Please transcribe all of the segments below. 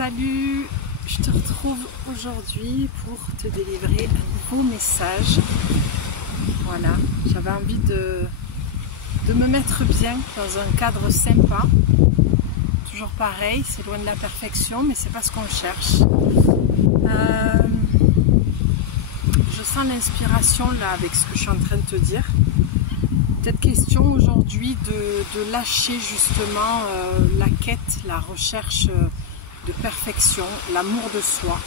Salut, je te retrouve aujourd'hui pour te délivrer un nouveau message. Voilà, j'avais envie de me mettre bien dans un cadre sympa. Toujours pareil, c'est loin de la perfection, mais c'est pas ce qu'on cherche. Je sens l'inspiration là avec ce que je suis en train de te dire. Peut-être question aujourd'hui de lâcher justement la quête, la recherche de perfection, l'amour de soi.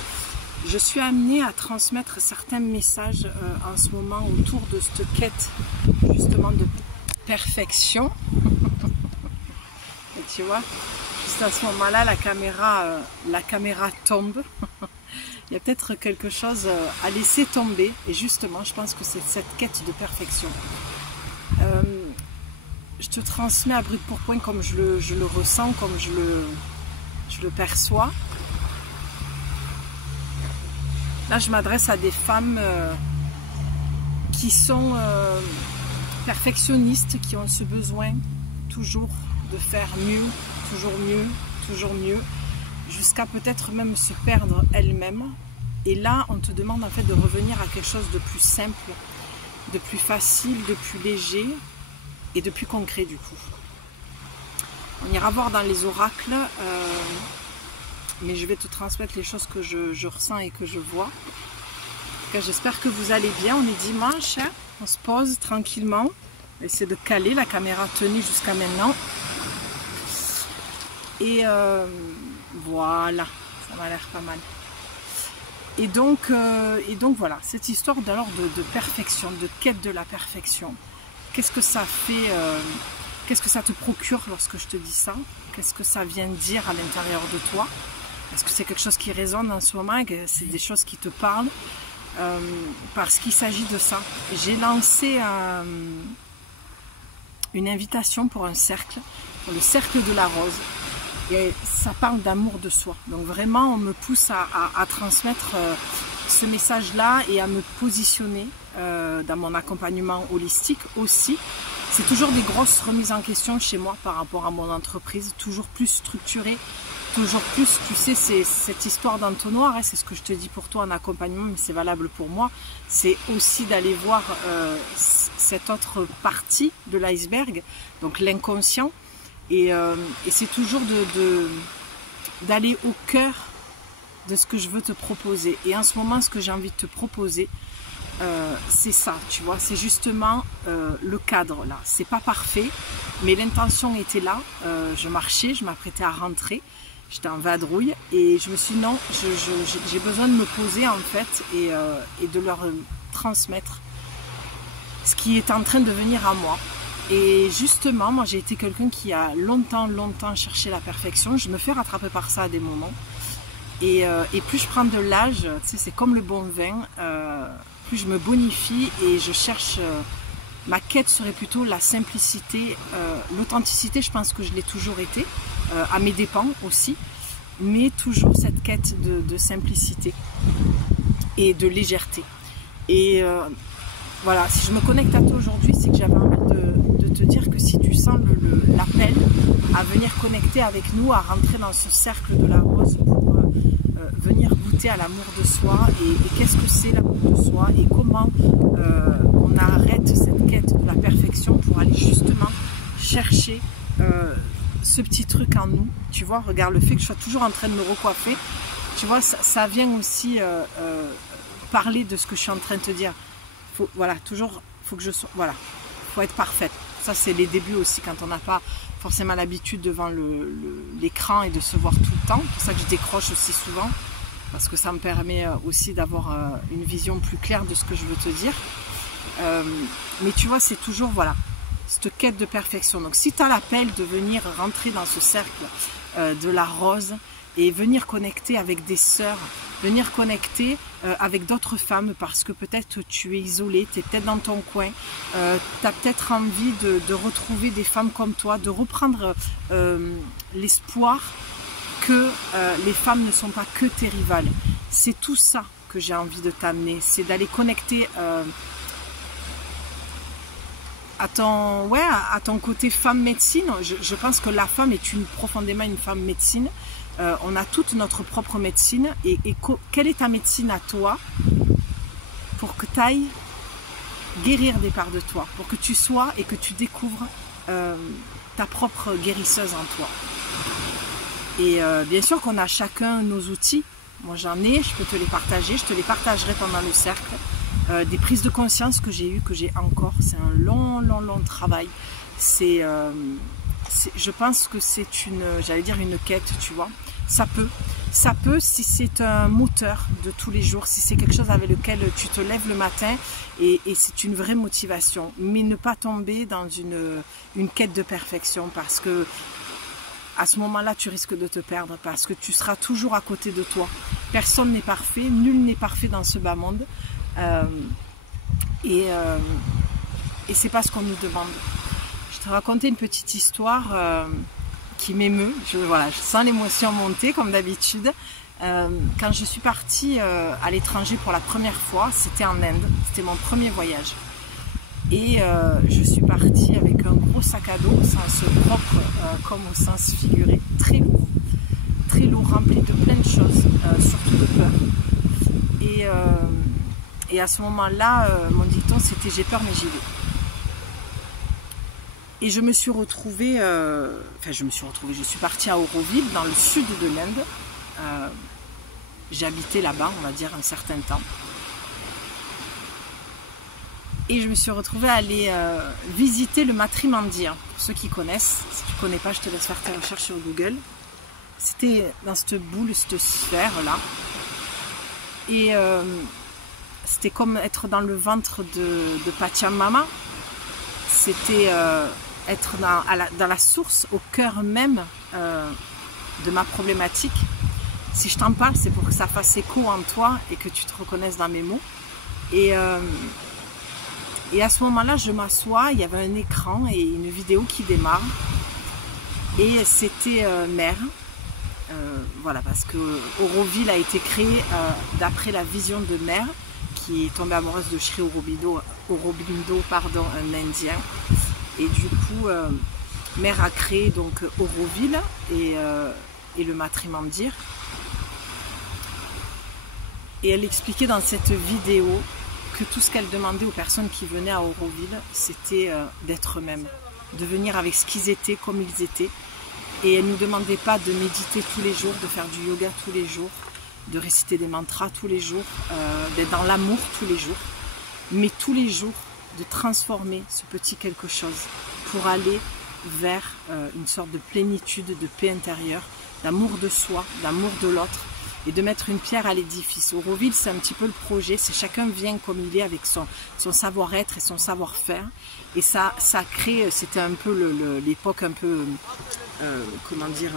Je suis amenée à transmettre certains messages en ce moment autour de cette quête justement de perfection. Et tu vois, juste à ce moment-là, la caméra tombe. Il y a peut-être quelque chose à laisser tomber. Et justement, je pense que c'est cette quête de perfection. Je te transmets à brut pour point comme je le ressens, comme je le perçois. Là, je m'adresse à des femmes qui sont perfectionnistes, qui ont ce besoin toujours de faire mieux, toujours mieux, jusqu'à peut-être même se perdre elles-mêmes. Et là, on te demande en fait de revenir à quelque chose de plus simple, de plus facile, de plus léger et de plus concret du coup. On ira voir dans les oracles, mais je vais te transmettre les choses que je ressens et que je vois. J'espère que vous allez bien. On est dimanche, hein, on se pose tranquillement. On essaie de caler, la caméra tenue jusqu'à maintenant. Et voilà, ça m'a l'air pas mal. Et donc voilà, cette histoire d'alors de perfection, de quête de la perfection. Qu'est-ce que ça fait, qu'est-ce que ça te procure lorsque je te dis ça? Qu'est-ce que ça vient dire à l'intérieur de toi? Est-ce que c'est quelque chose qui résonne en ce moment? C'est des choses qui te parlent? Parce qu'il s'agit de ça. J'ai lancé une invitation pour un cercle, pour le cercle de la rose. Et ça parle d'amour de soi. Donc vraiment, on me pousse à transmettre ce message-là et à me positionner dans mon accompagnement holistique aussi. C'est toujours des grosses remises en question chez moi par rapport à mon entreprise, toujours plus structurée, toujours plus, tu sais, c'est cette histoire d'entonnoir, hein, c'est ce que je te dis pour toi en accompagnement, mais c'est valable pour moi. C'est aussi d'aller voir cette autre partie de l'iceberg, donc l'inconscient. Et c'est toujours d'aller au cœur de ce que je veux te proposer. Et en ce moment, ce que j'ai envie de te proposer, c'est ça, tu vois, c'est justement le cadre là. C'est pas parfait, mais l'intention était là. Je marchais, je m'apprêtais à rentrer, j'étais en vadrouille et je me suis dit non, j'ai besoin de me poser en fait et de leur transmettre ce qui est en train de venir à moi. Et justement, moi j'ai été quelqu'un qui a longtemps cherché la perfection. Je me fais rattraper par ça à des moments. Et plus je prends de l'âge, tu sais, c'est comme le bon vin, plus je me bonifie et je cherche, ma quête serait plutôt la simplicité, l'authenticité, je pense que je l'ai toujours été, à mes dépens aussi, mais toujours cette quête de simplicité et de légèreté. Et voilà, si je me connecte à toi aujourd'hui, c'est que j'avais envie de te dire que si tu sens l'appel à venir connecter avec nous, à rentrer dans ce cercle de la rose pour venir goûter à l'amour de soi et qu'est-ce que c'est l'amour de soi et comment on arrête cette quête de la perfection pour aller justement chercher ce petit truc en nous. Tu vois, regarde le fait que je sois toujours en train de me recoiffer, tu vois, ça vient aussi parler de ce que je suis en train de te dire. Voilà, toujours, faut que je sois, voilà, faut être parfaite. Ça, c'est les débuts aussi, quand on n'a pas forcément l'habitude devant l'écran et de se voir tout le temps. C'est pour ça que je décroche aussi souvent, parce que ça me permet aussi d'avoir une vision plus claire de ce que je veux te dire. Mais tu vois, c'est toujours, voilà, cette quête de perfection. Donc, si tu as l'appel de venir rentrer dans ce cercle de la rose et venir connecter avec des sœurs, venir connecter avec d'autres femmes parce que peut-être tu es isolée, tu es peut-être dans ton coin, tu as peut-être envie de retrouver des femmes comme toi, de reprendre l'espoir que les femmes ne sont pas que tes rivales. C'est tout ça que j'ai envie de t'amener, c'est d'aller connecter à ton côté femme médecine. Je pense que la femme est profondément une femme médecine. on a toute notre propre médecine. Et quelle est ta médecine à toi pour que tu ailles guérir des parts de toi, pour que tu sois et que tu découvres ta propre guérisseuse en toi. Et bien sûr qu'on a chacun nos outils. Moi j'en ai, je peux te les partager, je te les partagerai pendant le cercle. Des prises de conscience que j'ai eues, que j'ai encore, c'est un long travail. Je pense que c'est une quête, tu vois. Ça peut si c'est un moteur de tous les jours, si c'est quelque chose avec lequel tu te lèves le matin et c'est une vraie motivation. Mais ne pas tomber dans une quête de perfection, parce que à ce moment-là, tu risques de te perdre, parce que tu seras toujours à côté de toi. Personne n'est parfait, nul n'est parfait dans ce bas monde. Et c'est pas ce qu'on nous demande. Je te racontais une petite histoire qui m'émeut. Je sens l'émotion monter comme d'habitude. Quand je suis partie à l'étranger pour la première fois, c'était en Inde. C'était mon premier voyage. Et je suis partie avec un gros sac à dos au sens propre comme au sens figuré, très lourd, rempli de plein de choses, surtout de peur. Et à ce moment-là, mon dicton c'était j'ai peur mais j'y vais. Et je me suis retrouvée, je suis partie à Auroville, dans le sud de l'Inde. J'ai habité là-bas, on va dire, un certain temps. Et je me suis retrouvée à aller visiter le Matri Mandir. Pour ceux qui connaissent, si tu ne connais pas, je te laisse faire tes recherches sur Google. C'était dans cette boule, cette sphère-là. Et c'était comme être dans le ventre de Pachamama. C'était être dans la source, au cœur même de ma problématique. Si je t'en parle, c'est pour que ça fasse écho en toi et que tu te reconnaisses dans mes mots. Et à ce moment-là, je m'assois, il y avait un écran et une vidéo qui démarre. Et c'était Mère. Voilà, parce que Auroville a été créé d'après la vision de Mère, qui est tombée amoureuse de Sri Aurobindo, un Indien. Et du coup, Mère a créé donc Auroville et le Matri Mandir. Et elle expliquait dans cette vidéo que tout ce qu'elle demandait aux personnes qui venaient à Auroville, c'était d'être eux-mêmes, de venir avec ce qu'ils étaient, comme ils étaient. Et elle ne nous demandait pas de méditer tous les jours, de faire du yoga tous les jours, de réciter des mantras tous les jours, d'être dans l'amour tous les jours, mais tous les jours de transformer ce petit quelque chose pour aller vers une sorte de plénitude, de paix intérieure, d'amour de soi, d'amour de l'autre, et de mettre une pierre à l'édifice. Auroville, c'est un petit peu le projet, c'est chacun vient comme il est avec son savoir-être et son savoir-faire. Et ça crée, c'était un peu l'époque un peu, comment dire,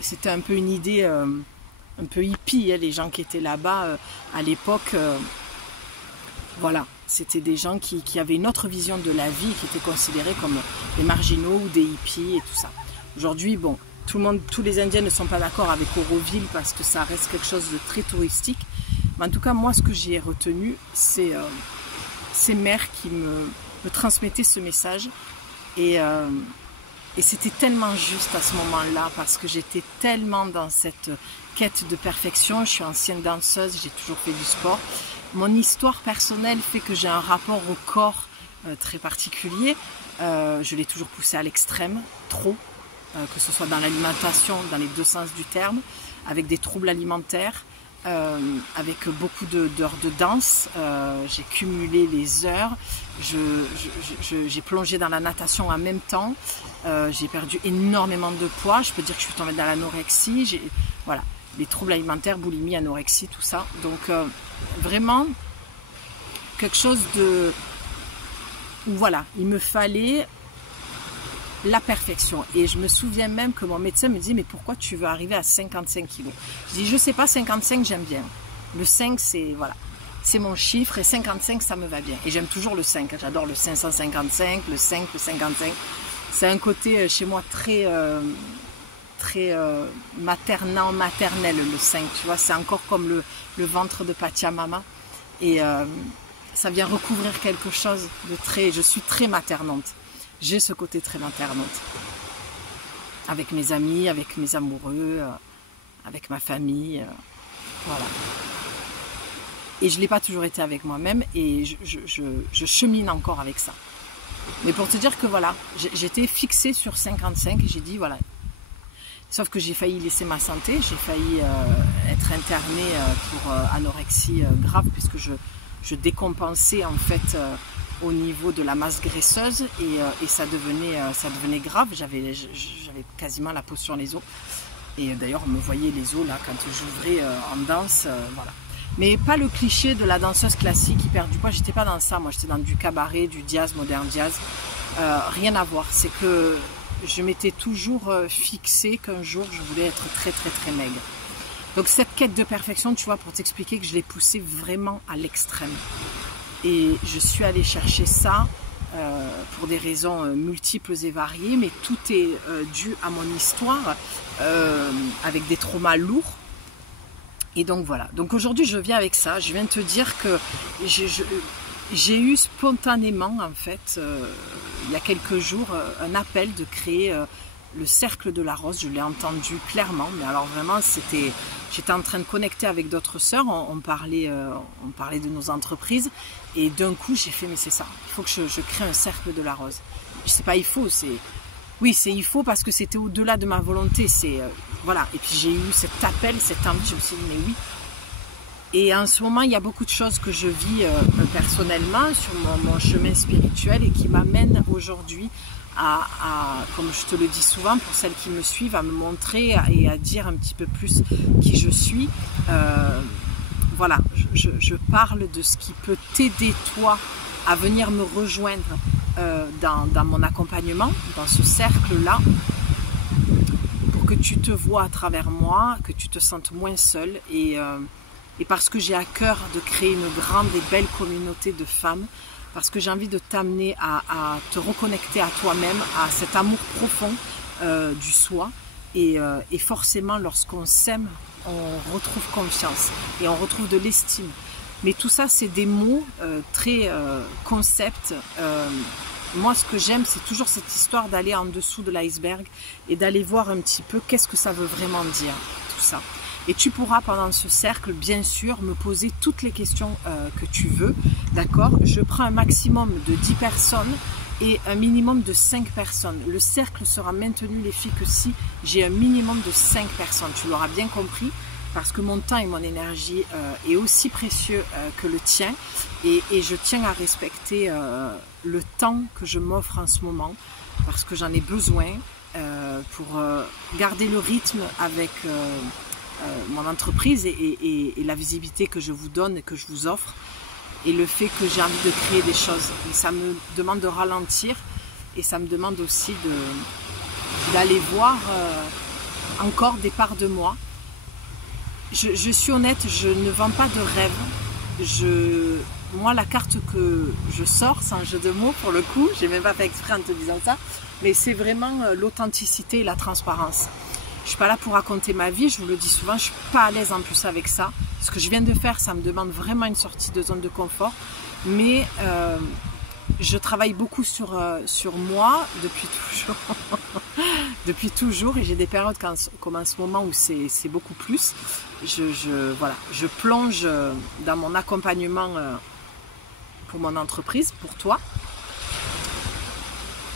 c'était un peu une idée un peu hippie, hein, les gens qui étaient là-bas à l'époque. Voilà, c'était des gens qui avaient une autre vision de la vie, qui étaient considérés comme des marginaux ou des hippies et tout ça. Aujourd'hui, bon, tous les Indiens ne sont pas d'accord avec Auroville parce que ça reste quelque chose de très touristique. Mais en tout cas, moi, ce que j'ai retenu, c'est Mère qui me transmettait ce message. Et c'était tellement juste à ce moment-là parce que j'étais tellement dans cette quête de perfection. Je suis ancienne danseuse, j'ai toujours fait du sport. Mon histoire personnelle fait que j'ai un rapport au corps très particulier. Je l'ai toujours poussé à l'extrême, trop. Que ce soit dans l'alimentation, dans les deux sens du terme, avec des troubles alimentaires, avec beaucoup d'heures de danse. J'ai cumulé les heures, j'ai plongé dans la natation en même temps, j'ai perdu énormément de poids, je peux dire que je suis tombée dans l'anorexie, voilà, les troubles alimentaires, boulimie, anorexie, tout ça. Donc vraiment quelque chose de... Voilà, il me fallait la perfection. Et je me souviens même que mon médecin me dit mais pourquoi tu veux arriver à 55 kilos? Je dis je sais pas, 55 j'aime bien. Le 5 c'est voilà, c'est mon chiffre et 55 ça me va bien. Et j'aime toujours le 5, j'adore le 555, le 5, le 55. C'est un côté chez moi très maternel le 5, tu vois, c'est encore comme le ventre de Pachamama. Et ça vient recouvrir quelque chose de très... Je suis très maternante. J'ai ce côté très maternante. avec mes amis, avec mes amoureux, avec ma famille, voilà. Et je ne l'ai pas toujours été avec moi-même et je chemine encore avec ça. Mais pour te dire que voilà, j'étais fixée sur 55 et j'ai dit voilà. Sauf que j'ai failli laisser ma santé, j'ai failli être internée pour anorexie grave puisque je décompensais en fait au niveau de la masse graisseuse et ça devenait grave. J'avais quasiment la peau sur les os. Et d'ailleurs, on me voyait les os là quand j'ouvrais en danse, voilà. Mais pas le cliché de la danseuse classique qui perd du poids, j'étais pas dans ça, moi j'étais dans du cabaret, du jazz, modern jazz, rien à voir. C'est que je m'étais toujours fixée qu'un jour je voulais être très très très maigre. Donc cette quête de perfection, tu vois, pour t'expliquer que je l'ai poussée vraiment à l'extrême. Et je suis allée chercher ça pour des raisons multiples et variées, mais tout est dû à mon histoire, avec des traumas lourds. Et donc voilà, donc aujourd'hui je viens avec ça, je viens te dire que j'ai eu spontanément en fait, il y a quelques jours, un appel de créer le cercle de la rose. Je l'ai entendu clairement, mais alors vraiment j'étais en train de connecter avec d'autres sœurs, on parlait de nos entreprises, et d'un coup j'ai fait mais c'est ça, il faut que je crée un cercle de la rose. Je sais pas il faut, oui, il faut parce que c'était au-delà de ma volonté. Voilà. Et puis j'ai eu cet appel, cette envie, je me suis dit, mais oui. Et en ce moment, il y a beaucoup de choses que je vis personnellement sur mon chemin spirituel et qui m'amènent aujourd'hui comme je te le dis souvent, pour celles qui me suivent, à me montrer et à dire un petit peu plus qui je suis. Voilà, je parle de ce qui peut t'aider, toi, à venir me rejoindre dans mon accompagnement, dans ce cercle-là, pour que tu te vois à travers moi, que tu te sentes moins seule, et parce que j'ai à cœur de créer une grande et belle communauté de femmes, parce que j'ai envie de t'amener à te reconnecter à toi-même, à cet amour profond du soi, et forcément lorsqu'on s'aime, on retrouve confiance et on retrouve de l'estime. Mais tout ça, c'est des mots très concepts. Moi, ce que j'aime, c'est toujours cette histoire d'aller en dessous de l'iceberg et d'aller voir un petit peu qu'est-ce que ça veut vraiment dire, tout ça. Et tu pourras, pendant ce cercle, bien sûr, me poser toutes les questions que tu veux, d'accord? Je prends un maximum de 10 personnes et un minimum de 5 personnes. Le cercle sera maintenu, les filles, que si j'ai un minimum de 5 personnes. Tu l'auras bien compris, parce que mon temps et mon énergie est aussi précieux que le tien, et je tiens à respecter le temps que je m'offre en ce moment, parce que j'en ai besoin pour garder le rythme avec mon entreprise et la visibilité que je vous donne et que je vous offre, et le fait que j'ai envie de créer des choses. Et ça me demande de ralentir, et ça me demande aussi d'aller voir encore des parts de moi. Je suis honnête, je ne vends pas de rêve. Moi, la carte que je sors, c'est un jeu de mots pour le coup, j'ai même pas fait exprès en te disant ça, mais c'est vraiment l'authenticité et la transparence. Je suis pas là pour raconter ma vie, je vous le dis souvent, je suis pas à l'aise en plus avec ça. Ce que je viens de faire, ça me demande vraiment une sortie de zone de confort, mais je travaille beaucoup sur moi depuis toujours. Depuis toujours, et j'ai des périodes comme en ce moment où c'est beaucoup plus. Voilà, je plonge dans mon accompagnement pour mon entreprise, pour toi.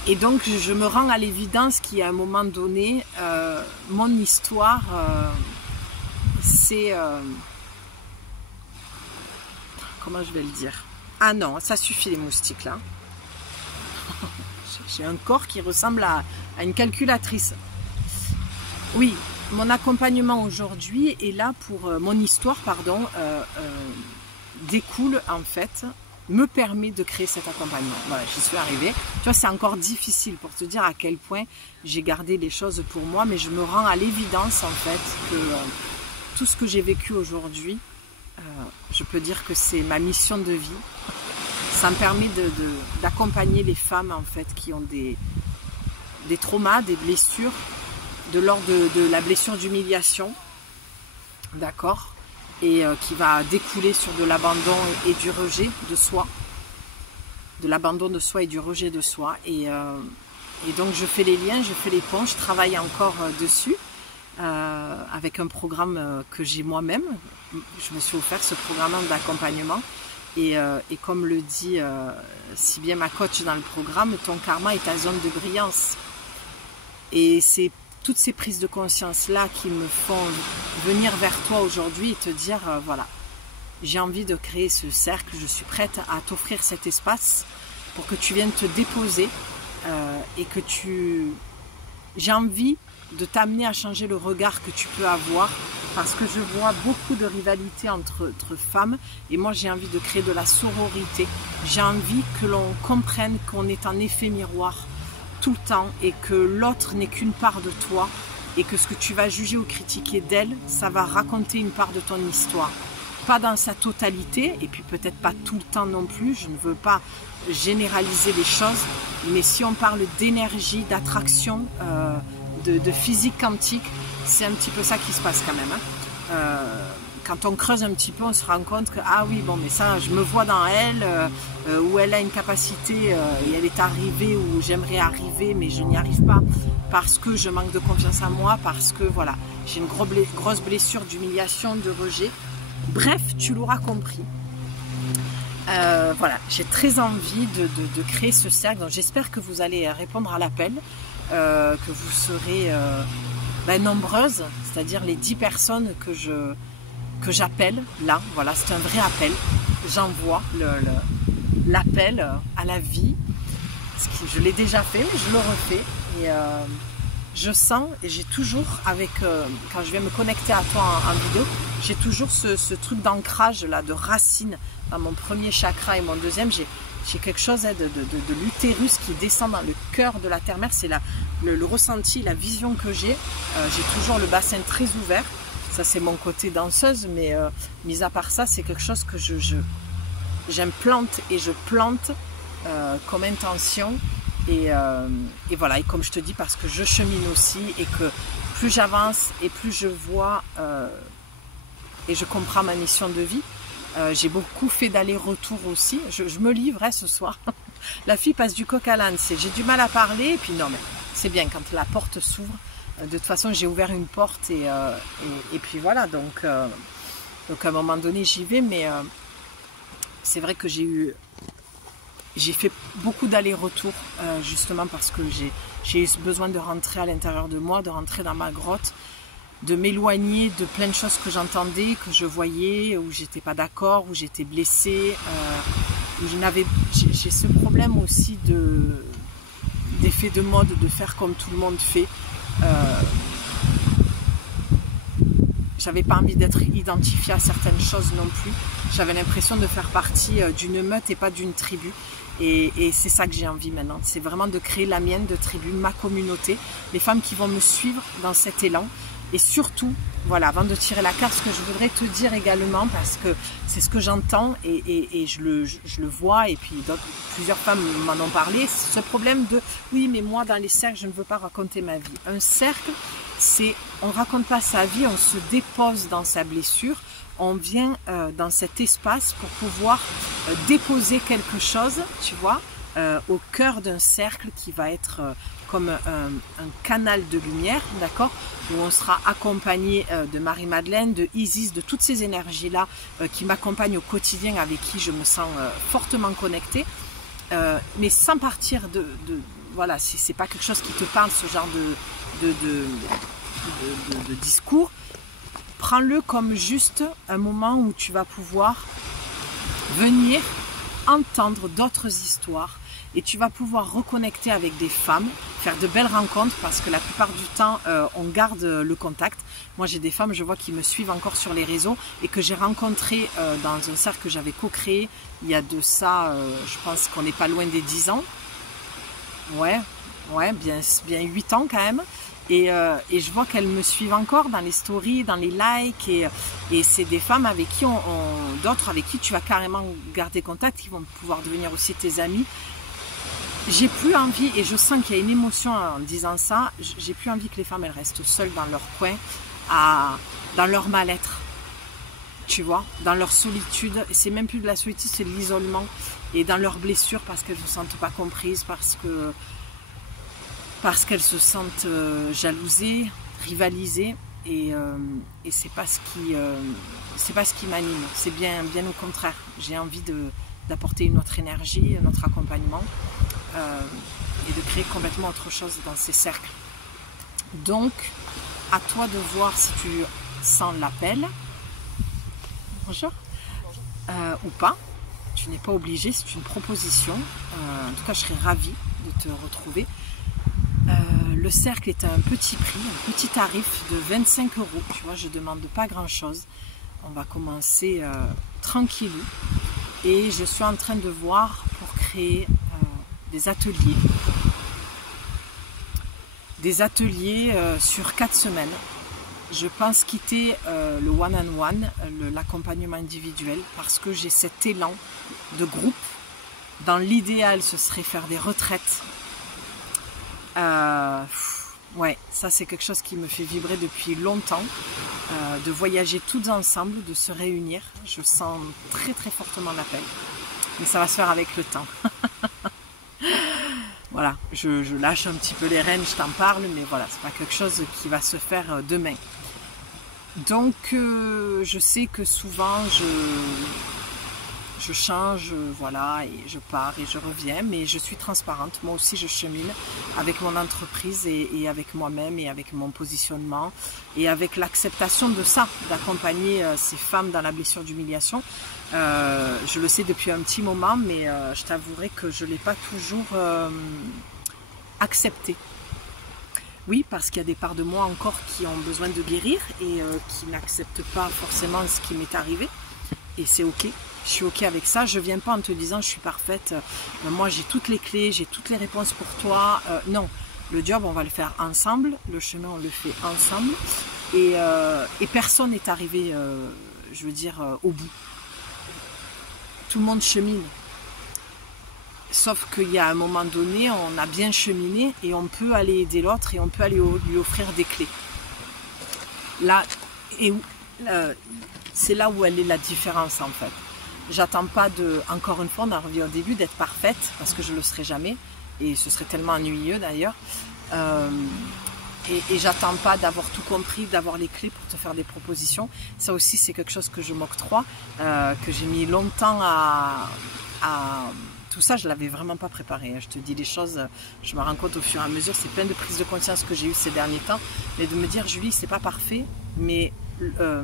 Et donc je me rends à l'évidence qu'à un moment donné, mon histoire, c'est... comment je vais le dire? Ah non, ça suffit les moustiques là. J'ai un corps qui ressemble à une calculatrice. Oui, mon accompagnement aujourd'hui est là pour... mon histoire, pardon, découle en fait, me permet de créer cet accompagnement. Voilà, j'y suis arrivée. Tu vois, c'est encore difficile pour te dire à quel point j'ai gardé les choses pour moi, mais je me rends à l'évidence en fait que tout ce que j'ai vécu aujourd'hui, je peux dire que c'est ma mission de vie. Ça me permet d'accompagner les femmes en fait qui ont des traumas, des blessures, de l'ordre de la blessure d'humiliation, d'accord, et qui va découler sur de l'abandon et du rejet de soi, de l'abandon de soi et du rejet de soi, et Et donc je fais les liens, je fais les ponts, je travaille encore dessus avec un programme que j'ai moi-même. Je me suis offert ce programme d'accompagnement. Et comme le dit si bien ma coach dans le programme, ton karma est ta zone de brillance. Et c'est toutes ces prises de conscience-là qui me font venir vers toi aujourd'hui et te dire, voilà, j'ai envie de créer ce cercle, je suis prête à t'offrir cet espace pour que tu viennes te déposer et que j'ai envie de t'amener à changer le regard que tu peux avoir, parce que je vois beaucoup de rivalité entre femmes et moi j'ai envie de créer de la sororité. J'ai envie que l'on comprenne qu'on est en effet miroir tout le temps et que l'autre n'est qu'une part de toi et que ce que tu vas juger ou critiquer d'elle, ça va raconter une part de ton histoire. Pas dans sa totalité et puis peut-être pas tout le temps non plus, je ne veux pas généraliser les choses, mais si on parle d'énergie, d'attraction, de physique quantique, c'est un petit peu ça qui se passe quand même. Quand on creuse un petit peu, on se rend compte que ah oui, bon, mais ça, je me vois dans elle, où elle a une capacité et elle est arrivée où j'aimerais arriver, mais je n'y arrive pas parce que je manque de confiance en moi, parce que voilà, j'ai une grosse blessure d'humiliation, de rejet. Bref, tu l'auras compris. Voilà, j'ai très envie de créer ce cercle. Donc j'espère que vous allez répondre à l'appel, que vous serez nombreuses, c'est-à-dire les 10 personnes que j'appelle là. Voilà, c'est un vrai appel. J'envoie l'appel à la vie. Je l'ai déjà fait, mais je le refais. Et je sens, et j'ai toujours, quand je viens me connecter à toi en vidéo, j'ai toujours ce truc d'ancrage là, de racine dans mon premier chakra et mon deuxième. J'ai quelque chose de l'utérus qui descend dans le cœur de la terre-mère. C'est le ressenti, la vision que j'ai. J'ai toujours le bassin très ouvert. Ça, c'est mon côté danseuse, mais mis à part ça, c'est quelque chose que j'implante et je plante comme intention. Et voilà, et comme je te dis, parce que je chemine aussi et que plus j'avance et plus je vois et je comprends ma mission de vie. J'ai beaucoup fait d'aller-retour aussi. Je me livre ce soir. La fille passe du coq à l'âne. J'ai du mal à parler. Et puis non, mais c'est bien quand la porte s'ouvre. De toute façon, j'ai ouvert une porte et puis voilà. Donc à un moment donné, j'y vais. Mais c'est vrai que j'ai fait beaucoup d'aller-retour justement parce que j'ai eu besoin de rentrer à l'intérieur de moi, de rentrer dans ma grotte, de m'éloigner de plein de choses que j'entendais, que je voyais, où j'étais pas d'accord, où j'étais blessée, où j'ai ce problème aussi d'effet de mode, de faire comme tout le monde fait. J'avais pas envie d'être identifiée à certaines choses non plus. J'avais l'impression de faire partie d'une meute et pas d'une tribu. Et c'est ça que j'ai envie maintenant. C'est vraiment de créer la mienne de tribu, ma communauté, les femmes qui vont me suivre dans cet élan. Et surtout, voilà, avant de tirer la carte, ce que je voudrais te dire également, parce que c'est ce que j'entends et je le vois, et puis plusieurs femmes m'en ont parlé, ce problème de « oui, mais moi, dans les cercles, je ne veux pas raconter ma vie ». Un cercle, c'est, on ne raconte pas sa vie, on se dépose dans sa blessure, on vient dans cet espace pour pouvoir déposer quelque chose, tu vois, au cœur d'un cercle qui va être comme un canal de lumière, d'accord, où on sera accompagné de Marie-Madeleine, de Isis, de toutes ces énergies-là qui m'accompagnent au quotidien, avec qui je me sens fortement connectée, mais sans partir voilà, c'est pas quelque chose qui te parle, ce genre de discours. Prends-le comme juste un moment où tu vas pouvoir venir entendre d'autres histoires et tu vas pouvoir reconnecter avec des femmes, faire de belles rencontres parce que la plupart du temps, on garde le contact. Moi, j'ai des femmes, je vois, qui me suivent encore sur les réseaux et que j'ai rencontrées dans un cercle que j'avais co-créé il y a de ça, je pense qu'on n'est pas loin des 10 ans. Ouais, bien 8 ans quand même. Et je vois qu'elles me suivent encore dans les stories, dans les likes, et c'est des femmes avec qui d'autres avec qui tu vas carrément garder contact, qui vont pouvoir devenir aussi tes amis. J'ai plus envie, et je sens qu'il y a une émotion en disant ça, j'ai plus envie que les femmes elles restent seules dans leur coin, dans leur mal-être, tu vois, dans leur solitude, et c'est même plus de la solitude, c'est de l'isolement, et dans leurs blessures parce qu'elles ne se sentent pas comprises, parce que parce qu'elles se sentent jalousées, rivalisées, et c'est pas ce qui m'anime. C'est bien au contraire. J'ai envie d'apporter une autre énergie, un autre accompagnement, et de créer complètement autre chose dans ces cercles. Donc, à toi de voir si tu sens l'appel. Bonjour. Ou pas. Tu n'es pas obligé, c'est une proposition. En tout cas, je serais ravie de te retrouver. Le cercle est à un petit prix, un petit tarif de 25 €. Tu vois, je ne demande pas grand-chose. On va commencer tranquillou. Et je suis en train de voir pour créer des ateliers. Des ateliers sur 4 semaines. Je pense quitter le one-on-one, l'accompagnement individuel, parce que j'ai cet élan de groupe. Dans l'idéal, ce serait faire des retraites. Ouais, ça c'est quelque chose qui me fait vibrer depuis longtemps. De voyager toutes ensemble, de se réunir. Je sens très très fortement l'appel. Mais ça va se faire avec le temps. Voilà, je lâche un petit peu les rênes, je t'en parle, mais voilà, c'est pas quelque chose qui va se faire demain. Donc, je sais que souvent, je change, voilà, et je pars et je reviens, mais je suis transparente. Moi aussi, je chemine avec mon entreprise et avec moi-même et avec mon positionnement et avec l'acceptation de ça, d'accompagner ces femmes dans la blessure d'humiliation. Je le sais depuis un petit moment, mais je t'avouerai que je ne l'ai pas toujours accepté. Oui, parce qu'il y a des parts de moi encore qui ont besoin de guérir et qui n'acceptent pas forcément ce qui m'est arrivé. Et c'est ok, je suis ok avec ça. Je ne viens pas en te disant je suis parfaite, moi j'ai toutes les clés, j'ai toutes les réponses pour toi. Non, le job on va le faire ensemble, le chemin on le fait ensemble. Et personne n'est arrivé, je veux dire, au bout. Tout le monde chemine. Sauf qu'il y a un moment donné, on a bien cheminé et on peut aller aider l'autre et on peut aller lui offrir des clés. Là, c'est là où elle est la différence en fait. J'attends pas encore une fois, on a revenu au début, d'être parfaite, parce que je ne le serai jamais, et ce serait tellement ennuyeux d'ailleurs. Et j'attends pas d'avoir tout compris, d'avoir les clés pour te faire des propositions. Ça aussi, c'est quelque chose que je m'octroie, que j'ai mis longtemps à tout ça, je ne l'avais vraiment pas préparé. Je te dis les choses, je me rends compte au fur et à mesure. C'est plein de prises de conscience que j'ai eues ces derniers temps. Mais de me dire, Julie, c'est pas parfait, mais ah,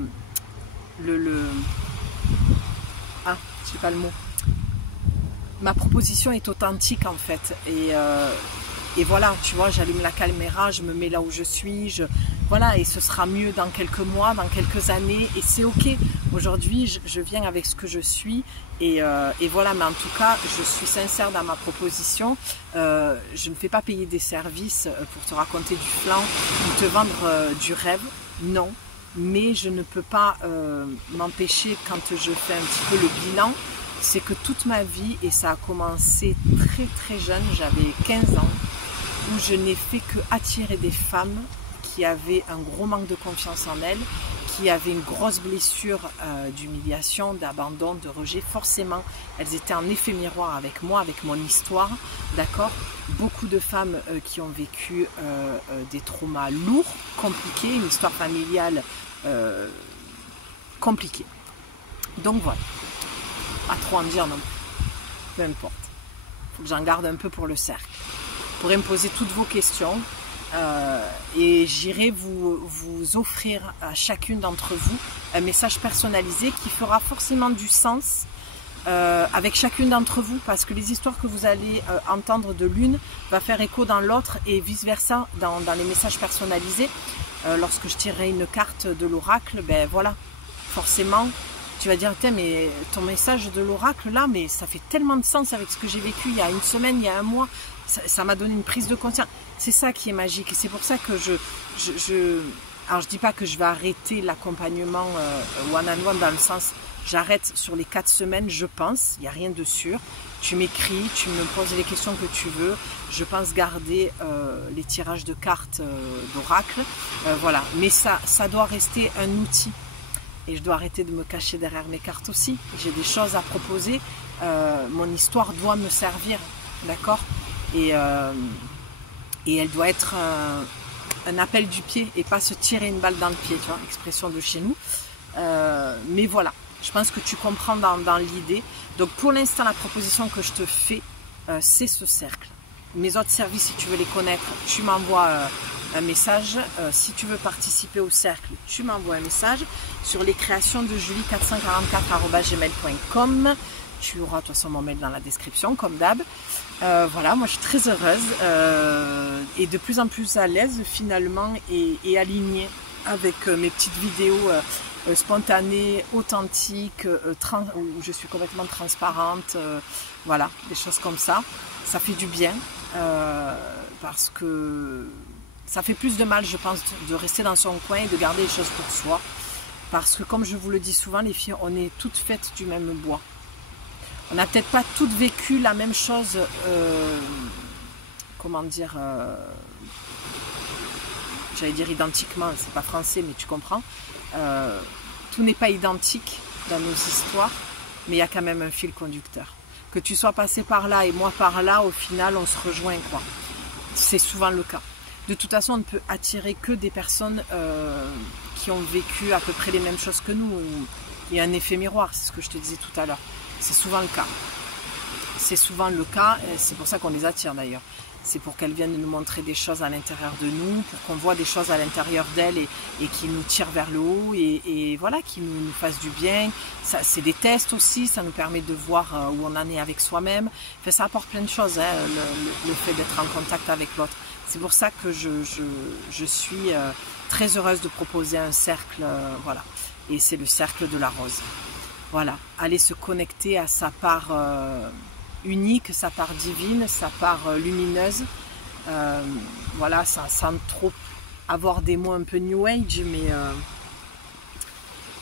je sais pas le mot. Ma proposition est authentique en fait. Et voilà, tu vois, j'allume la caméra, je me mets là où je suis, voilà, et ce sera mieux dans quelques mois, dans quelques années, et c'est ok. Aujourd'hui, je viens avec ce que je suis, et voilà, mais en tout cas, je suis sincère dans ma proposition. Je ne fais pas payer des services pour te raconter du flan ou te vendre du rêve, non. Mais je ne peux pas m'empêcher, quand je fais un petit peu le bilan, c'est que toute ma vie, et ça a commencé très très jeune, j'avais 15 ans, où je n'ai fait que attirer des femmes qui avaient un gros manque de confiance en elles, qui avaient une grosse blessure d'humiliation, d'abandon, de rejet. Forcément, elles étaient en effet miroir avec moi, avec mon histoire, d'accord. Beaucoup de femmes qui ont vécu des traumas lourds, compliqués, une histoire familiale compliquée. Donc voilà, pas trop en dire non plus, peu importe. Il faut que j'en garde un peu pour le cercle. Vous pourrez me poser toutes vos questions et j'irai vous offrir à chacune d'entre vous un message personnalisé qui fera forcément du sens avec chacune d'entre vous, parce que les histoires que vous allez entendre de l'une va faire écho dans l'autre et vice versa dans les messages personnalisés. Lorsque je tirerai une carte de l'oracle, ben voilà, forcément tu vas dire, mais ton message de l'oracle là, mais ça fait tellement de sens avec ce que j'ai vécu il y a une semaine, il y a un mois, ça m'a donné une prise de conscience. C'est ça qui est magique, et c'est pour ça que alors je dis pas que je vais arrêter l'accompagnement one-on-one, dans le sens, j'arrête sur les 4 semaines, je pense, il n'y a rien de sûr. Tu m'écris, tu me poses les questions que tu veux. Je pense garder les tirages de cartes d'oracle. Voilà, mais ça doit rester un outil. Et je dois arrêter de me cacher derrière mes cartes aussi. J'ai des choses à proposer. Mon histoire doit me servir, d'accord ? Et Et elle doit être un appel du pied et pas se tirer une balle dans le pied, tu vois, expression de chez nous. Mais voilà, je pense que tu comprends dans l'idée. Donc pour l'instant, la proposition que je te fais, c'est ce cercle. Mes autres services, si tu veux les connaître, tu m'envoies un message. Si tu veux participer au cercle, tu m'envoies un message sur lescreations-de-julie444@gmail.com. Tu auras de toute façon mon mail dans la description, comme d'hab. Voilà, moi je suis très heureuse et de plus en plus à l'aise finalement et alignée avec mes petites vidéos spontanées, authentiques, où je suis complètement transparente. Voilà, des choses comme ça. Ça fait du bien parce que ça fait plus de mal, je pense, de rester dans son coin et de garder les choses pour soi. Parce que comme je vous le dis souvent, les filles, on est toutes faites du même bois. On n'a peut-être pas toutes vécu la même chose, comment dire, j'allais dire identiquement, c'est pas français, mais tu comprends. Tout n'est pas identique dans nos histoires, mais il y a quand même un fil conducteur. Que tu sois passé par là et moi par là, au final, on se rejoint, quoi. C'est souvent le cas. De toute façon, on ne peut attirer que des personnes qui ont vécu à peu près les mêmes choses que nous. Il y a un effet miroir, c'est ce que je te disais tout à l'heure. C'est souvent le cas. C'est souvent le cas, c'est pour ça qu'on les attire d'ailleurs. C'est pour qu'elles viennent nous montrer des choses à l'intérieur de nous, pour qu'on voit des choses à l'intérieur d'elles et qui nous tirent vers le haut et voilà, qui nous fassent du bien. C'est des tests aussi, ça nous permet de voir où on en est avec soi-même. Enfin, ça apporte plein de choses, hein, le fait d'être en contact avec l'autre. C'est pour ça que je suis très heureuse de proposer un cercle, voilà. Et c'est le cercle de la rose. Voilà, aller se connecter à sa part unique, sa part divine, sa part lumineuse. Voilà, sans trop avoir des mots un peu New Age, mais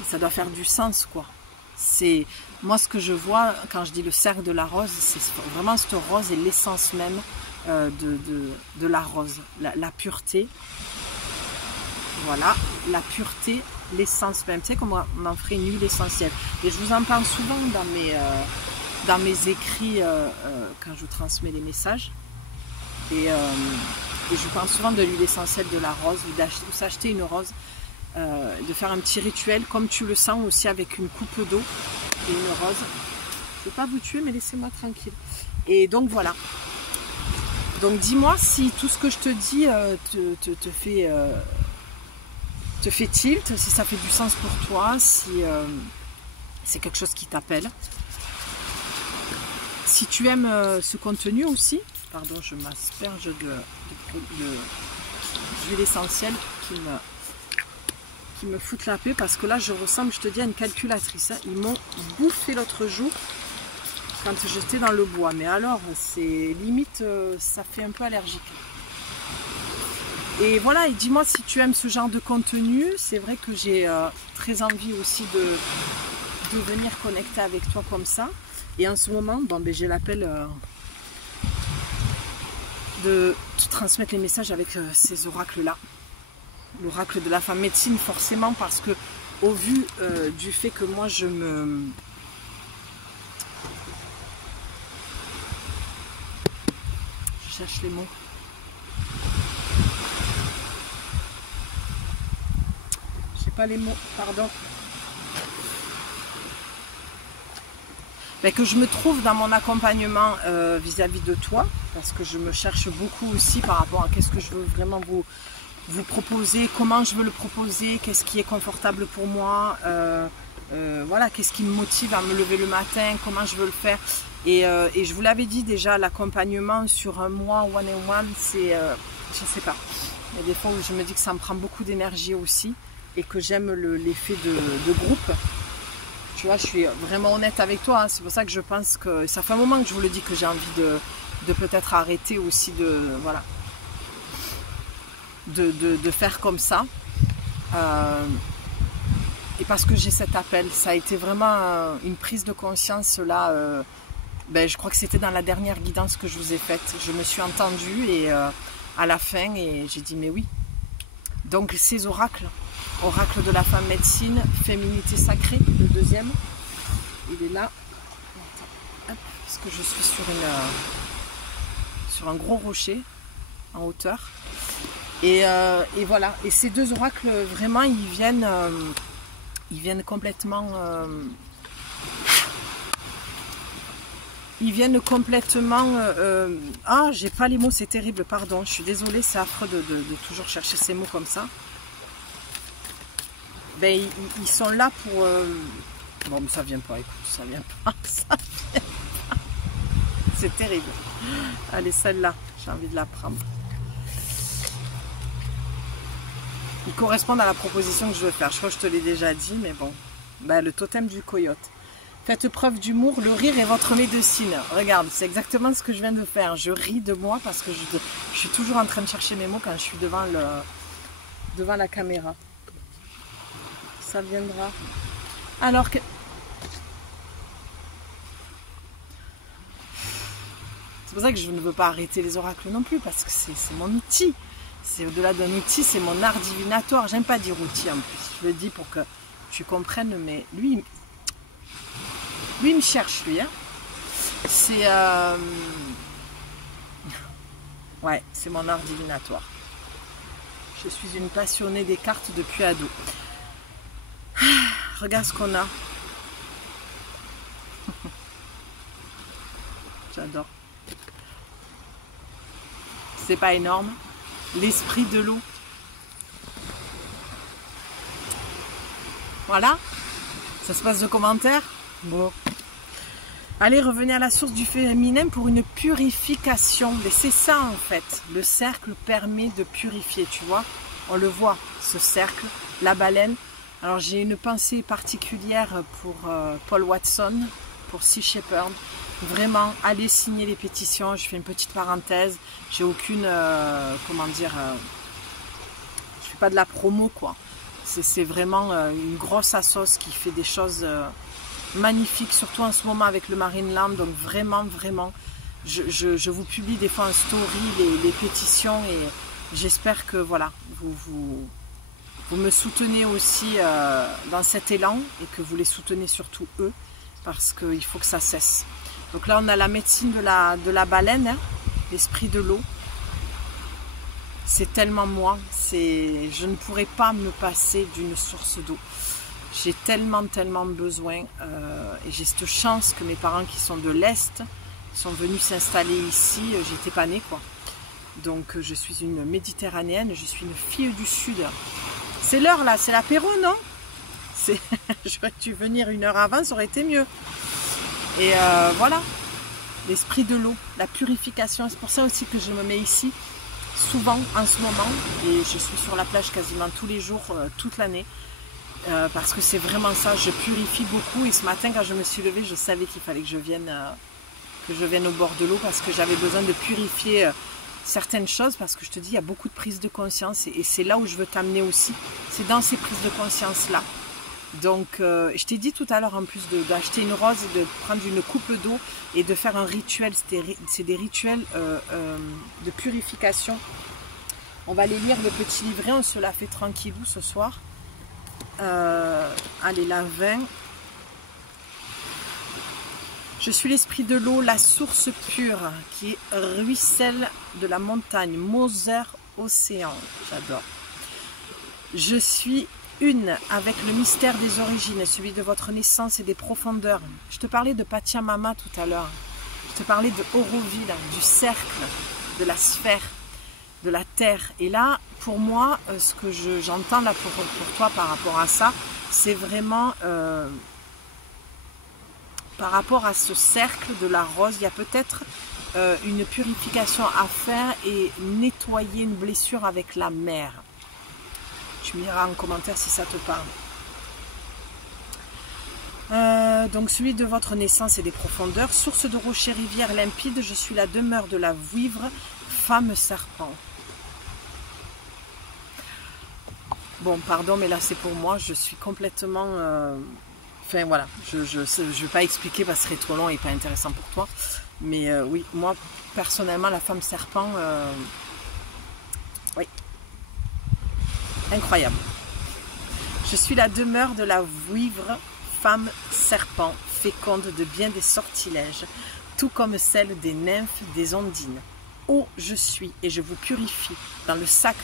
ça doit faire du sens, quoi. C'est moi ce que je vois quand je dis le cercle de la rose, c'est vraiment cette rose est l'essence même de la rose, la pureté. Voilà, la pureté, l'essence même. Tu sais comment on en ferait une huile essentielle. Et je vous en parle souvent dans mes écrits quand je vous transmets les messages. Et je parle souvent de l'huile essentielle de la rose, ou s'acheter une rose, de faire un petit rituel comme tu le sens aussi avec une coupe d'eau et une rose. Je ne vais pas vous tuer, mais laissez-moi tranquille. Et donc voilà. Donc dis-moi si tout ce que je te dis te fait tilt, si ça fait du sens pour toi, si c'est quelque chose qui t'appelle. Si tu aimes ce contenu aussi, pardon, je m'asperge d'huile essentielle qui me fout la paix parce que là je ressemble, je te dis, à une calculatrice. Hein. Ils m'ont bouffé l'autre jour quand j'étais dans le bois, mais alors c'est limite, ça fait un peu allergique. Et voilà, et dis-moi si tu aimes ce genre de contenu. C'est vrai que j'ai très envie aussi de venir connecter avec toi comme ça. Et en ce moment, bon, ben, j'ai l'appel de te transmettre les messages avec ces oracles-là. L'oracle de la femme médecine, forcément, parce que au vu du fait que moi je cherche les mots. Pas les mots, pardon. Mais que je me trouve dans mon accompagnement vis-à-vis de toi, parce que je me cherche beaucoup aussi par rapport à qu'est-ce que je veux vraiment vous proposer, comment je veux le proposer, qu'est-ce qui est confortable pour moi, voilà, qu'est-ce qui me motive à me lever le matin, comment je veux le faire. Et je vous l'avais dit déjà, l'accompagnement sur un mois one-on-one, c'est, je sais pas, il y a des fois où je me dis que ça me prend beaucoup d'énergie aussi. Et que j'aime l'effet de groupe. Tu vois, je suis vraiment honnête avec toi. Hein. C'est pour ça que je pense que ça fait un moment que je vous le dis que j'ai envie de peut-être arrêter aussi voilà, de faire comme ça. Et parce que j'ai cet appel, ça a été vraiment une prise de conscience là. Ben, je crois que c'était dans la dernière guidance que je vous ai faite. Je me suis entendue et à la fin, et j'ai dit mais oui. Donc ces oracles. Oracle de la femme médecine, féminité sacrée, le deuxième. Il est là. Hop, parce que je suis sur un gros rocher. en hauteur. Et voilà. Et ces deux oracles, vraiment, ils viennent complètement... Ah, j'ai pas les mots, c'est terrible, pardon. Je suis désolée, c'est affreux de toujours chercher ces mots comme ça. Ben, ils sont là pour... Bon, mais ça vient pas, écoute, ça vient pas, ça vient pas. C'est terrible. Allez, celle-là, j'ai envie de la prendre. Ils correspondent à la proposition que je veux faire. Je crois que je te l'ai déjà dit, mais bon. Ben, le totem du coyote. Faites preuve d'humour, le rire est votre médecine. Regarde, c'est exactement ce que je viens de faire. Je ris de moi parce que je suis toujours en train de chercher mes mots quand je suis devant la caméra. Ça viendra. Alors que... C'est pour ça que je ne veux pas arrêter les oracles non plus, parce que c'est mon outil. C'est au-delà d'un outil, c'est mon art divinatoire. J'aime pas dire outil en plus. Je le dis pour que tu comprennes, mais lui il me cherche, lui. Hein. C'est... Ouais, c'est mon art divinatoire. Je suis une passionnée des cartes depuis ado. Regarde ce qu'on a. J'adore. C'est pas énorme. L'esprit de l'eau. Voilà. Ça se passe de commentaires. Bon. Allez, revenez à la source du féminin pour une purification. Mais c'est ça en fait. Le cercle permet de purifier, tu vois. On le voit, ce cercle. La baleine. Alors j'ai une pensée particulière pour Paul Watson, pour Sea Shepherd. Vraiment, allez signer les pétitions. Je fais une petite parenthèse. J'ai aucune, comment dire, je fais pas de la promo quoi. C'est vraiment une grosse assos qui fait des choses magnifiques, surtout en ce moment avec le Marineland. Donc vraiment, vraiment, je vous publie des fois en story les pétitions et j'espère que voilà, vous me soutenez aussi dans cet élan et que vous les soutenez surtout eux parce qu'il faut que ça cesse. Donc là on a la médecine de la baleine, hein, l'esprit de l'eau. C'est tellement moi, je ne pourrais pas me passer d'une source d'eau. J'ai tellement besoin et j'ai cette chance que mes parents qui sont de l'Est sont venus s'installer ici, j'étais pas née quoi. Donc je suis une méditerranéenne, je suis une fille du Sud. C'est l'heure là, c'est l'apéro, non? J'aurais dû venir une heure avant, ça aurait été mieux. Et voilà, l'esprit de l'eau, la purification. C'est pour ça aussi que je me mets ici, souvent en ce moment. Et je suis sur la plage quasiment tous les jours, toute l'année. Parce que c'est vraiment ça, je purifie beaucoup. Et ce matin, quand je me suis levée, je savais qu'il fallait que je vienne au bord de l'eau. Parce que j'avais besoin de purifier certaines choses. Parce que je te dis, il y a beaucoup de prises de conscience. Et c'est là où je veux t'amener aussi. C'est dans ces prises de conscience-là. Donc, je t'ai dit tout à l'heure en plus d'acheter une rose et de prendre une coupe d'eau et de faire un rituel. C'est des rituels de purification. On va aller lire le petit livret, on se la fait tranquillou ce soir. Allez, la 20. Je suis l'esprit de l'eau, la source pure qui ruisselle de la montagne, Mother Océan. J'adore. Je suis une avec le mystère des origines, celui de votre naissance et des profondeurs. Je te parlais de Pachamama tout à l'heure. Je te parlais de Auroville, du cercle, de la sphère, de la terre. Et là, pour moi, ce que j'entends là pour toi par rapport à ça, c'est vraiment par rapport à ce cercle de la rose, il y a peut-être une purification à faire et nettoyer une blessure avec la mer. Tu me diras en commentaire si ça te parle. Donc celui de votre naissance et des profondeurs, source de rochers, rivières limpides, je suis la demeure de la vouivre, femme serpent. Bon, pardon, mais là c'est pour moi, je suis complètement... Enfin voilà, je ne vais pas expliquer parce que ce serait trop long et pas intéressant pour toi. Mais oui, moi personnellement, la femme serpent, oui, incroyable. Je suis la demeure de la vouivre, femme serpent, féconde de bien des sortilèges, tout comme celle des nymphes des ondines. eau je suis et je vous purifie dans le sac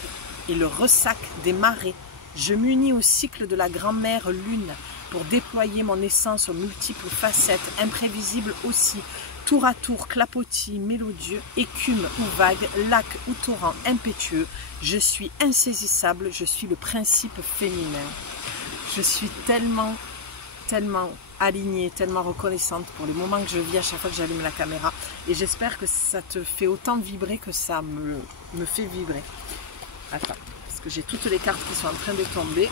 et le ressac des marées. Je m'unis au cycle de la grand-mère lune pour déployer mon essence aux multiples facettes, imprévisibles aussi, tour à tour, clapotis, mélodieux, écume ou vague, lac ou torrent impétueux. Je suis insaisissable, je suis le principe féminin. Je suis tellement alignée, tellement reconnaissante pour les moments que je vis à chaque fois que j'allume la caméra. Et j'espère que ça te fait autant vibrer que ça me fait vibrer. Attends, parce que j'ai toutes les cartes qui sont en train de tomber.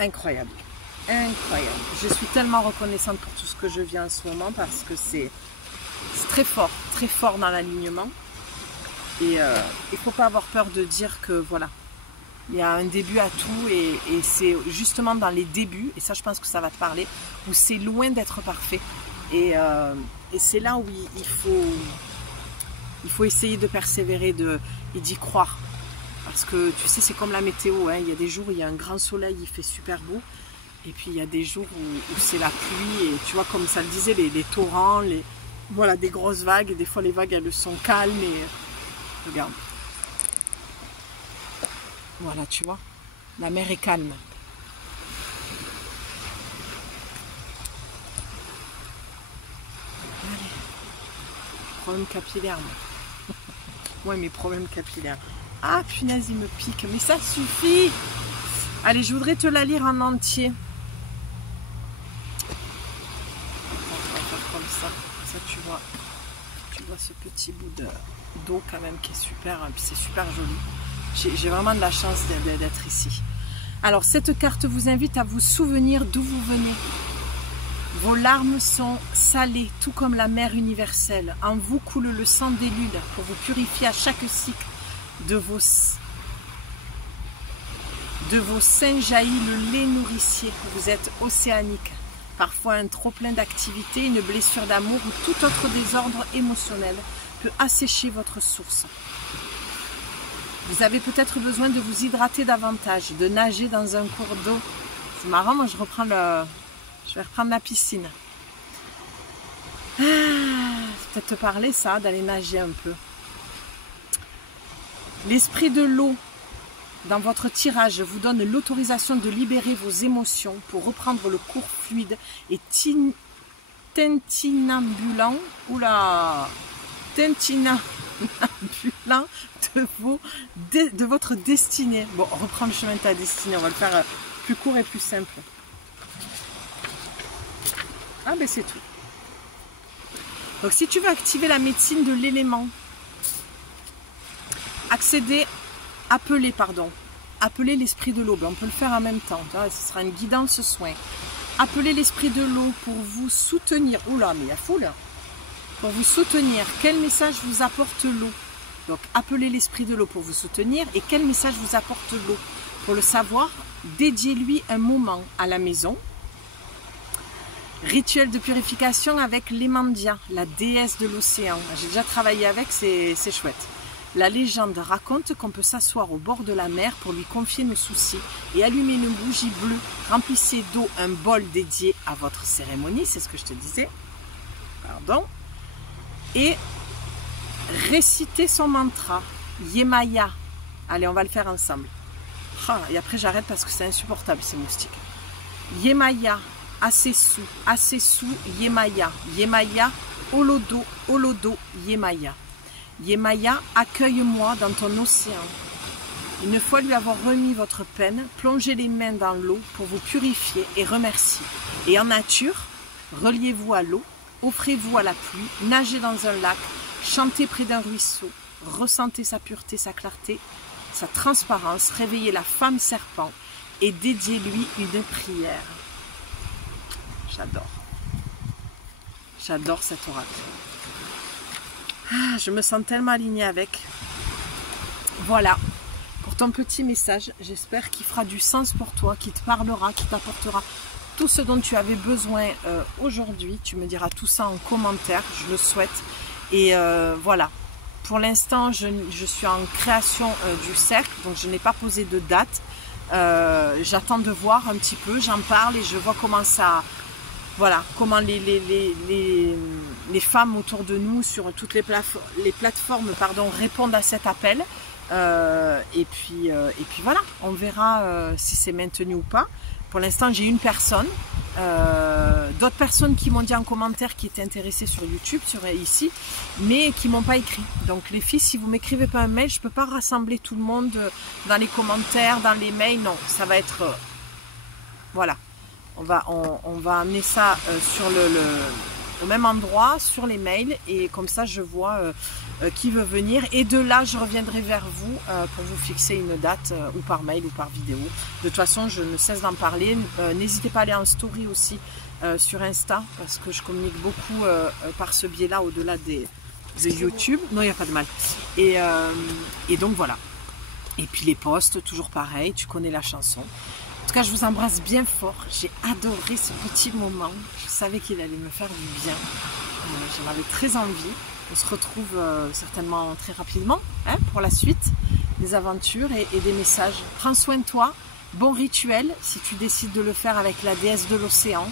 Incroyable, incroyable. Je suis tellement reconnaissante pour tout ce que je vis en ce moment parce que c'est très fort dans l'alignement. Et il ne faut pas avoir peur de dire que voilà, il y a un début à tout et c'est justement dans les débuts, et ça je pense que ça va te parler, où c'est loin d'être parfait. Et c'est là où il faut essayer de persévérer et d'y croire. Parce que tu sais, c'est comme la météo, hein. Il y a des jours où il y a un grand soleil, il fait super beau. Et puis il y a des jours où c'est la pluie. Et tu vois, comme ça le disait, les torrents, voilà, des grosses vagues. Et des fois, les vagues, elles sont calmes. Et regarde. Voilà, tu vois, la mer est calme. Allez. Problème capillaire, moi. Ouais, mes problèmes capillaires. Ah, punaise, il me pique. Mais ça suffit. Allez, je voudrais te la lire en entier. Attends, on va faire comme ça. Ça, tu vois ce petit bout d'eau quand même qui est super. Puis c'est super joli. J'ai vraiment de la chance d'être ici. Alors, cette carte vous invite à vous souvenir d'où vous venez. Vos larmes sont salées, tout comme la mer universelle. En vous coule le sang des lunes pour vous purifier à chaque cycle. De vos seins jaillit le lait nourricier. Vous êtes océanique. Parfois un trop-plein d'activité, une blessure d'amour ou tout autre désordre émotionnel peut assécher votre source. Vous avez peut-être besoin de vous hydrater davantage, de nager dans un cours d'eau. C'est marrant, moi je vais reprendre la piscine. Ça peut-être te parler ça, d'aller nager un peu. L'esprit de l'eau dans votre tirage vous donne l'autorisation de libérer vos émotions pour reprendre le cours fluide et tintinambulant de votre destinée. Bon, reprends le chemin de ta destinée, on va le faire plus court et plus simple. Ah ben c'est tout. Donc si tu veux activer la médecine de l'élément, appeler l'esprit de l'eau. Ben, on peut le faire en même temps. Ce sera une guidance soin. Appelez l'esprit de l'eau pour vous soutenir. Oula, mais il y a fou là. Pour vous soutenir. Quel message vous apporte l'eau? Donc, appelez l'esprit de l'eau pour vous soutenir. Et quel message vous apporte l'eau? Pour le savoir, dédiez-lui un moment à la maison. Rituel de purification avec l'Emandia, la déesse de l'océan. J'ai déjà travaillé avec, c'est chouette. La légende raconte qu'on peut s'asseoir au bord de la mer pour lui confier nos soucis et allumer une bougie bleue. Remplissez d'eau un bol dédié à votre cérémonie, c'est ce que je te disais. Pardon. Et récitez son mantra, Yemaya. Allez, on va le faire ensemble. Et après j'arrête parce que c'est insupportable ces moustiques. Yemaya, Asesu, Asesu, Yemaya. Yemaya, Olodo, Olodo, Yemaya. Yemaya, accueille-moi dans ton océan. Une fois lui avoir remis votre peine, plongez les mains dans l'eau pour vous purifier et remercier. Et en nature, reliez-vous à l'eau, offrez-vous à la pluie, nagez dans un lac, chantez près d'un ruisseau, ressentez sa pureté, sa clarté, sa transparence, réveillez la femme serpent et dédiez-lui une prière. J'adore. J'adore cet oracle. Je me sens tellement alignée avec. Voilà, pour ton petit message, j'espère qu'il fera du sens pour toi, qu'il te parlera, qu'il t'apportera tout ce dont tu avais besoin aujourd'hui. Tu me diras tout ça en commentaire, je le souhaite. Et voilà, pour l'instant, je suis en création du cercle, donc je n'ai pas posé de date. J'attends de voir un petit peu, j'en parle et je vois comment ça... Voilà, comment les femmes autour de nous sur toutes les plateformes répondent à cet appel. Et puis voilà, on verra si c'est maintenu ou pas. Pour l'instant, j'ai une personne, d'autres personnes qui m'ont dit en commentaire qui étaient intéressées sur YouTube, ici, mais qui m'ont pas écrit. Donc les filles, si vous m'écrivez pas un mail, je peux pas rassembler tout le monde dans les commentaires, dans les mails. Non, ça va être voilà. On va amener ça sur au même endroit, sur les mails, et comme ça je vois qui veut venir, et de là je reviendrai vers vous pour vous fixer une date ou par mail ou par vidéo. De toute façon, je ne cesse d'en parler. N'hésitez pas à aller en story aussi sur Insta, parce que je communique beaucoup par ce biais-là, au-delà de YouTube. Non, il n'y a pas de mal. Et donc voilà. Et puis les posts, toujours pareil, tu connais la chanson. En tout cas, je vous embrasse bien fort. J'ai adoré ce petit moment. Je savais qu'il allait me faire du bien. J'en avais très envie. On se retrouve certainement très rapidement pour la suite des aventures et des messages. Prends soin de toi. Bon rituel si tu décides de le faire avec la déesse de l'océan.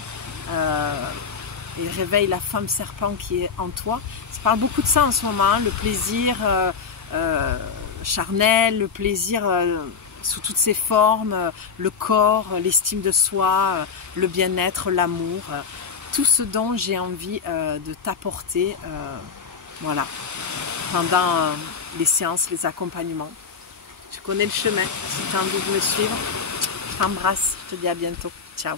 Et réveille la femme serpent qui est en toi. Ça parle beaucoup de ça en ce moment. Le plaisir charnel, le plaisir... sous toutes ses formes, le corps, l'estime de soi, le bien-être, l'amour, tout ce dont j'ai envie de t'apporter voilà, pendant les séances, les accompagnements. Tu connais le chemin, si tu as envie de me suivre, je t'embrasse, je te dis à bientôt, ciao.